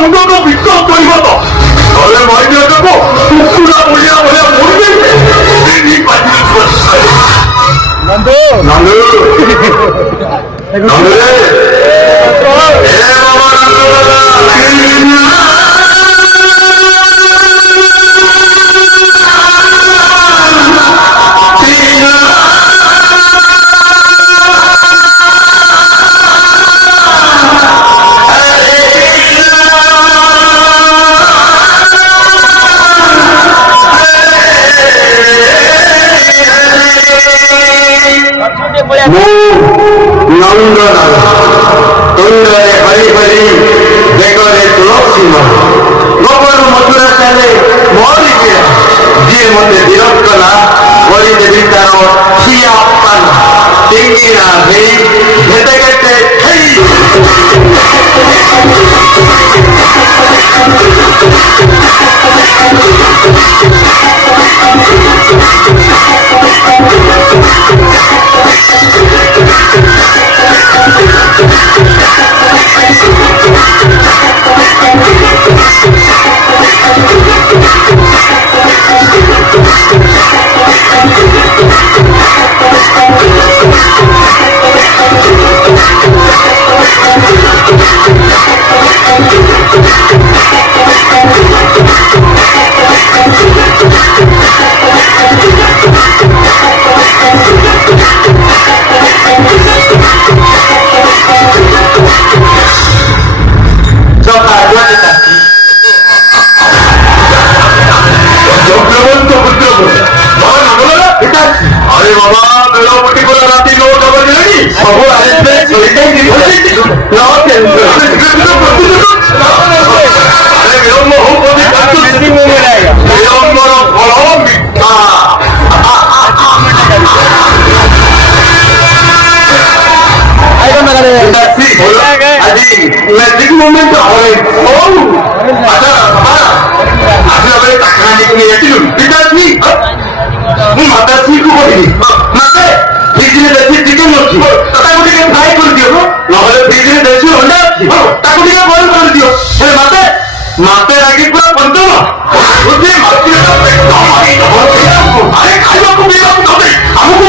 ମୁଣ୍ଡକୁ ବିଶ୍ୱାସ କରିବ ତ ଘରେ ମହିଳାଟାକୁ କୁକୁଡ଼ା ଭଳିଆ ଭଳିଆ ମରିବେ ନନ୍ଦୁ ନନ୍ଦୁ ତୁଣ୍ଡରେ ହରି ହରି ବେଗରେ ତୁଳସୀ ଗୋବର ମଥୁରା ଚାଲେ ମରିବେ ଯିଏ ମତେ ବିରକ୍ତ କଲା କରିଦେବି ତାର ଖିଆ ପାନ ଟିଙ୍ଗିରା ଭେଇ ଭେଟେ କେଟେ मैजिक मोमेंट माताश्री को कहली मत फ्रिज में देसी चिकेन अच्छी फ्राए कर दियो ना फ्रिज में देसी अंडा अच्छी बॉइल कर दियो मत मत रागी पूरा पंचम अरे खाइबा को आमको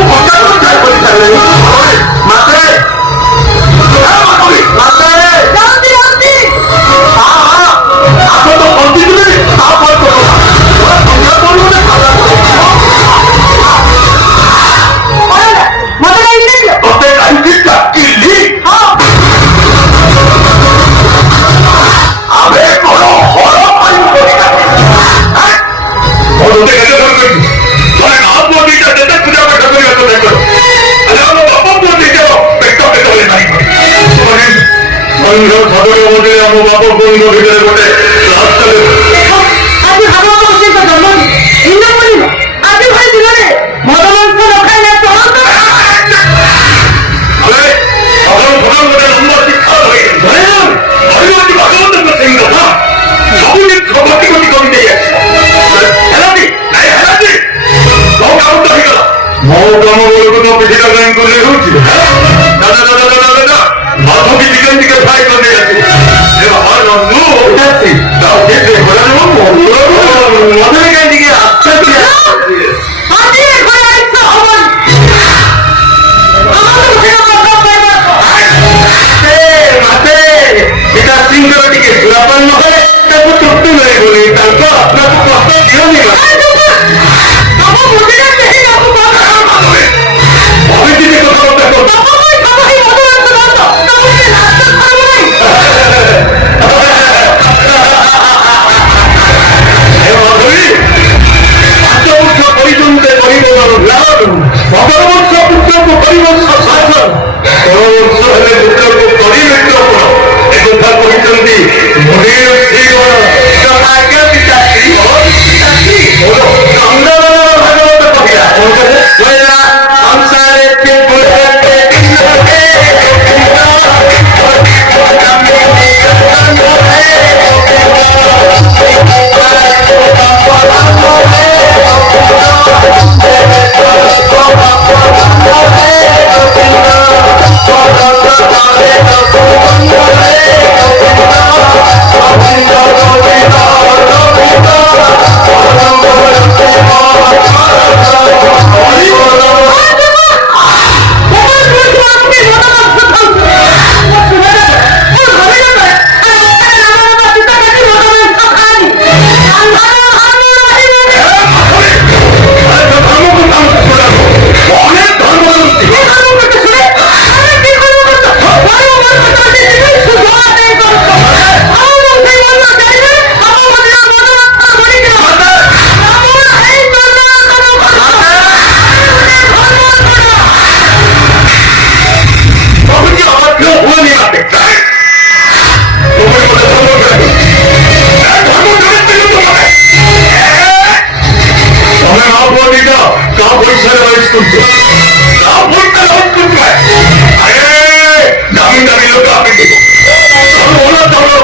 আমি লোক আপনি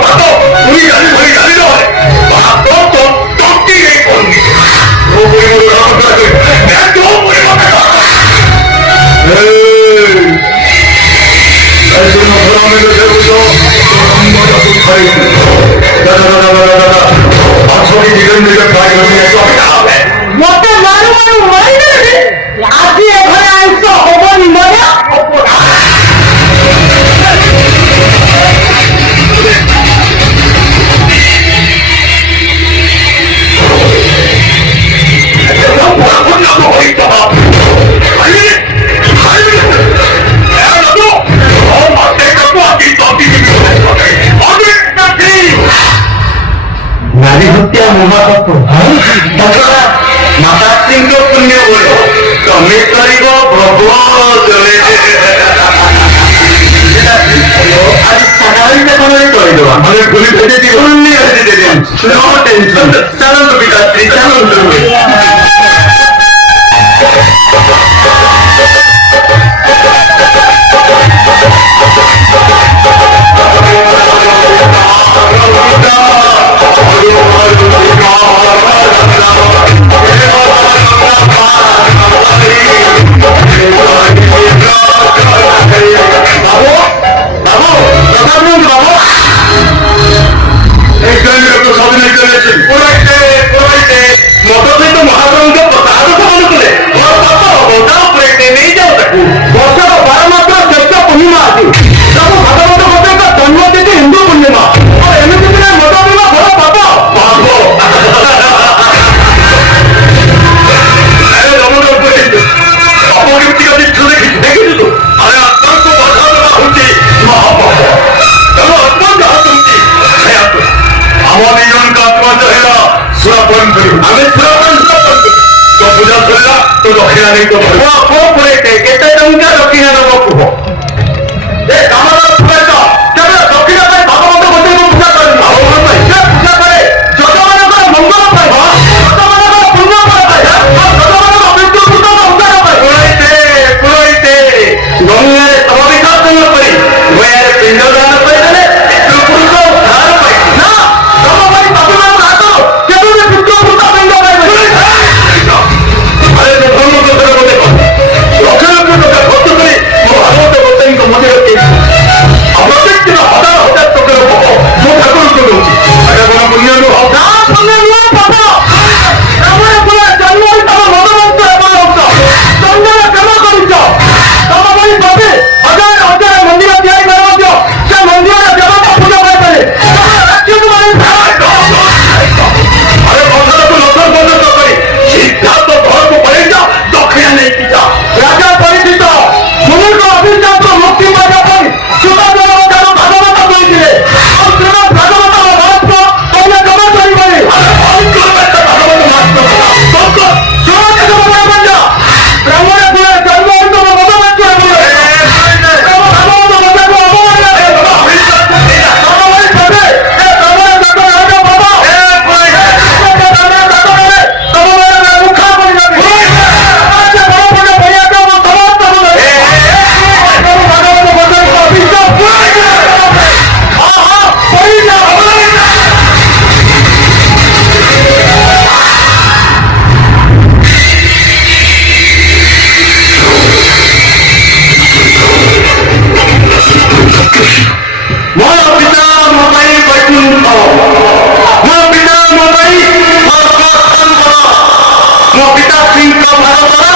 ভাত তুমি জানি ধরে জানি নয় ভাত তো টকি এই করবি ও মতে মারু মারু মারি দেবে আজি এখানে আইছো হবনি মজা नारी हत्या महापाप माता सिंह पुण्य बोलो तमे करिब प्रभु जले आज साधारण कोन करिदो हमरे गुली भेजे दी पुण्य भेजे दे नो टेंशन चलो तो पिताश्री चलो तो पिता सिंह का